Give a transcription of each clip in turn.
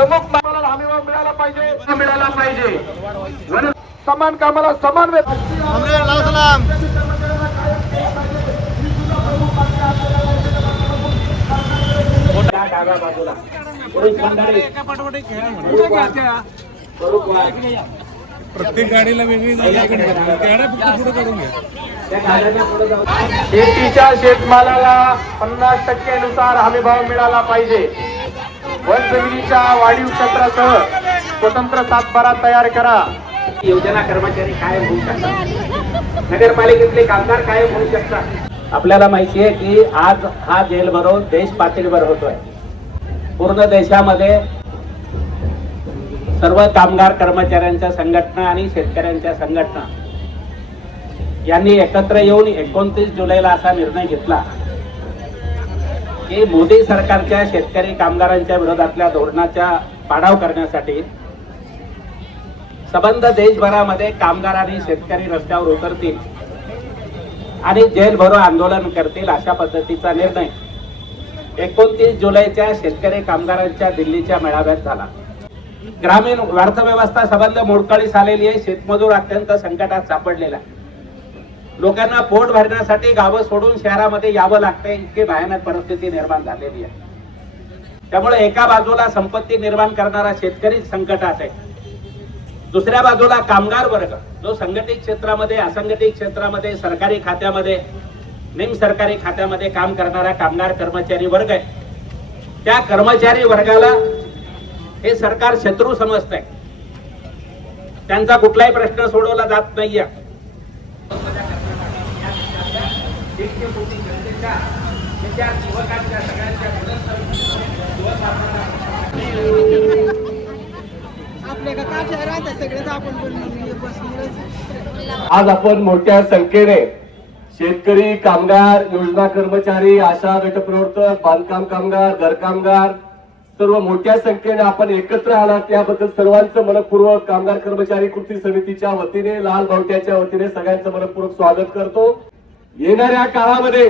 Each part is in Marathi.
प्रमुख मालाला हमीभाव मिळाला पाहिजे समान कामाला समान वेतन डाव्या बाजूला प्रत्येक गाडीला वेगळी जागा काढून घ्या. शेतीच्या शेतमालाला 50% नुसार हमीभाव मिळाला पाहिजे. वन जमिनीच्या वाढीव क्षेत्रासह स्वतंत्र सातबारा तयार करा. योजना कर्मचारी कायम होऊ शकतात, नगरपालिकेतले कामगार कायम होऊ शकतात. आपल्याला माहिती आहे की आज हा जेल भरो देश पातळीवर होतोय. पूर्ण देशामध्ये सर्व कामगार कर्मचाऱ्यांच्या संघटना आणि शेतकऱ्यांच्या संघटना यांनी एकत्र येऊन 29 जुलैला असा निर्णय घेतला की मोदी सरकारच्या शेतकरी कामगारांच्या विरोधातल्या धोरणाचा पाडाव करण्यासाठी संबंध देशभरामध्ये कामगार आणि शेतकरी रस्त्यावर उतरतील आणि जेल भरो आंदोलन करतील अशा पद्धतीचा निर्णय 29 जुलैच्या शेतकरी कामगारांच्या दिल्लीच्या मेळाव्यात झाला. ग्रामीण अर्थव्यवस्था संबंध मोडकळीस आलेली आहे. शेतमजूर अत्यंत संकटात सापडलेला आहे. लोकांना पोट भरण्यासाठी गावं सोडून शहरामध्ये यावं लागतंय, इतकी भयानक परिस्थिती निर्माण झालेली आहे. त्यामुळे एका बाजूला संपत्ती निर्माण करणारा शेतकरी संकटात आहे, दुसऱ्या बाजूला कामगार वर्ग जो संघटित क्षेत्रामध्ये असंघटित क्षेत्रामध्ये सरकारी खात्यामध्ये निम सरकारी खात्यामध्ये काम करणारा कामगार कर्मचारी वर्ग आहे. त्या कर्मचारी वर्गाला हे सरकार शत्रू समजतंय. त्यांचा कुठलाही प्रश्न सोडवला जात नाहीये. आज आपण मोठ्या संख्येने शेतकरी, कामगार, योजना कर्मचारी, आशा गटप्रवर्तक, बांधकाम कामगार, घरकामगार सर्व मोठ्या संख्येने आपण एकत्र आलात त्याबद्दल सर्वांचं मनपूर्वक कामगार कर्मचारी कृती समितीच्या वतीने, लाल बावट्याच्या वतीने सगळ्यांचं मनपूर्वक स्वागत करतो. येणाऱ्या काळामध्ये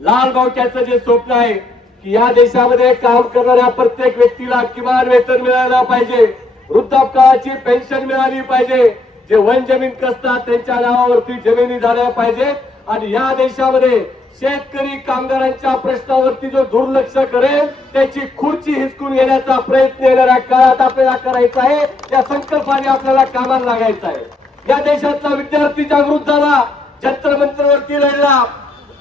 लाल बावट्याचं जे स्वप्न आहे की या देशामध्ये काम करणाऱ्या प्रत्येक व्यक्तीला किमान वेतन मिळायला पाहिजे, वृद्धापकाळाची पेन्शन मिळाली पाहिजे, जे वन जमीन कसतात त्यांच्या नावावरती जमिनी झाल्या पाहिजेत आणि या देशामध्ये शेतकरी कामगारांच्या प्रश्नावरती जो दुर्लक्ष करेल त्याची खुर्ची हिसकून घेण्याचा प्रयत्न येणाऱ्या काळात आपल्याला करायचा आहे. त्या संकल्पाने आपल्याला कामाला लागायचं आहे. या देशातला विद्यार्थी जागृत झाला, जंतर मंतरवरती लढला.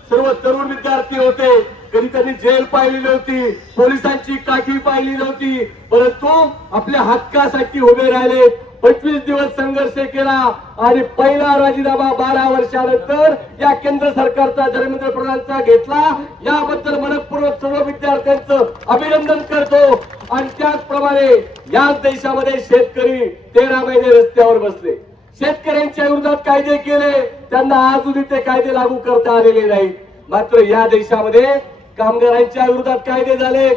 सर्व तरुण विद्यार्थी होते, कधी त्यांनी जेल पाहिली नव्हती, पोलिसांची काठी पाहिली नव्हती, परंतु आपल्या हक्कासाठी उभे राहिले. 25 दिवस संघर्ष केला आणि पहिला राजीनामा 12 वर्षानंतर या केंद्र सरकारचा धर्मेंद्र प्रधानचा घेतला. याबद्दल मनपूर्वक सर्व विद्यार्थ्यांचं अभिनंदन करतो. आणि त्याचप्रमाणे याच देशामध्ये शेतकरी 13 महिने रस्त्यावर बसले, शेतकऱ्यांच्या विरोधात कायदे केले, त्यांना अजूनही ते कायदे लागू करता आलेले नाहीत. मात्र या देशामध्ये कामगारांच्या विरोधात कायदे झाले.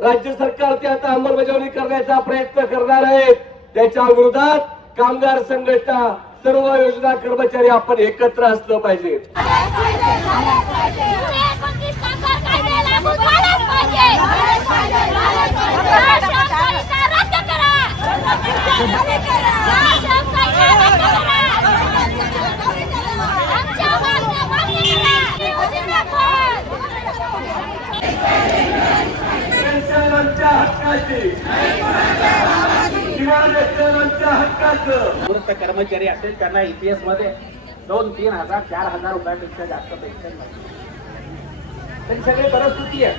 राज्य सरकार ते आता अंमलबजावणी करण्याचा प्रयत्न करणार आहेत. त्याच्या विरोधात कामगार संघटना, सर्व योजना कर्मचारी आपण एकत्र असलं पाहिजे. कर्मचारी असेल त्यांना EPS मध्ये 2-3 हजार 4,000 रुपयापेक्षा जास्त पेन्शन नाही. सगळी परिस्थिती आहे.